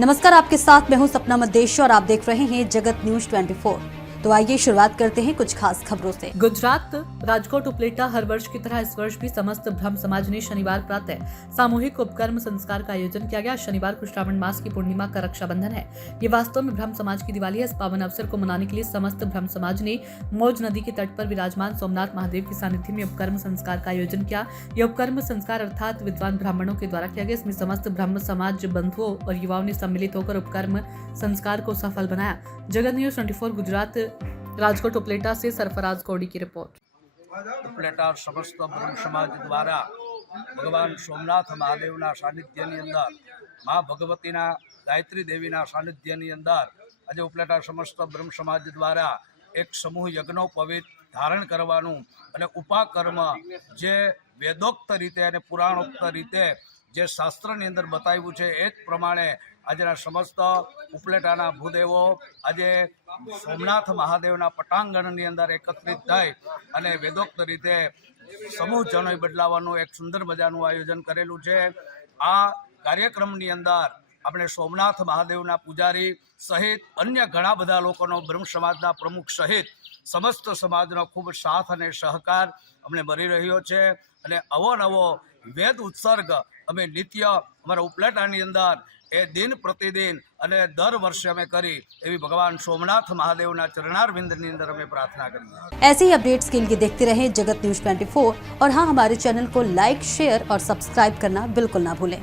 नमस्कार, आपके साथ मैं हूं सपना मदेश और आप देख रहे हैं जगत न्यूज 24। तो आइए शुरुआत करते हैं कुछ खास खबरों से। गुजरात राजकोट उपलेटा हर वर्ष की तरह इस वर्ष भी समस्त ब्रह्म समाज ने शनिवार प्रातः सामूहिक उपकर्म संस्कार का आयोजन किया गया। शनिवार को श्रावण मास की पूर्णिमा का रक्षाबंधन है। ये वास्तव में ब्रह्म समाज की दिवाली है। इस पावन अवसर को मनाने के लिए समस्त ब्रह्म समाज ने मौज नदी के तट पर विराजमान सोमनाथ महादेव के सानिध्य में उपकर्म संस्कार का आयोजन किया। यह उपकर्म संस्कार अर्थात विद्वान ब्राह्मणों के द्वारा किया गया। इसमें समस्त ब्रह्म समाज बंधुओं और युवाओं ने सम्मिलित होकर उपकर्म संस्कार को सफल बनाया। जगत न्यूज 24 गुजरात राजकोट उपलेटा से सरफराज कोडी की रिपोर्ट। ઉપલેટા સમસ્ત બ્રહ્મ સમાજ દ્વારા ભગવાન સોમનાથ મહાદેવના સાનિધ્યની અંદર મા ભગવતીના ગાયત્રી દેવીના સાનિધ્યની અંદર આજે ઉપલેટા સમસ્ત બ્રહ્મ સમાજ દ્વારા એક સમૂહ યજ્ઞોપવિત ધારણ કરવાનું અને ઉપાકર્મ જે વેદોક્ત રીતે અને પુરાણોક્ત રીતે જે શાસ્ત્રની અંદર બતાવ્યું છે એ જ પ્રમાણે આજના સમસ્ત ઉપલેટાના ભૂદેવો આજે સોમનાથ મહાદેવના પટાંગણની અંદર એકત્રિત થઈ અને વેદોક્ત રીતે સમૂહ જનોઈ બદલાવાનું એક સુંદર મજાનું આયોજન કરેલું છે। આ કાર્યક્રમની અંદર આપણે સોમનાથ મહાદેવના પૂજારી સહિત અન્ય ઘણા બધા લોકોનો બ્રહ્મ સમાજના પ્રમુખ સહિત સમસ્ત સમાજનો ખૂબ સાથ અને સહકાર અમને મળી રહ્યો છે અને અવનવો વેદ ઉત્સર્ગ અમે નિત્ય અમારા ઉપલેટાની અંદર એ दिन प्रतिदिन અને દર વર્ષે અમે કરી એવી ભગવાન સોમનાથ મહાદેવના ચરણારવિંદની અંદર અમે प्रार्थना करेंगे। ऐसे ही अपडेट्स के लिए देखते रहें जगत न्यूज 24 और हाँ, हमारे चैनल को लाइक, शेयर और सब्सक्राइब करना बिल्कुल ना भूलें।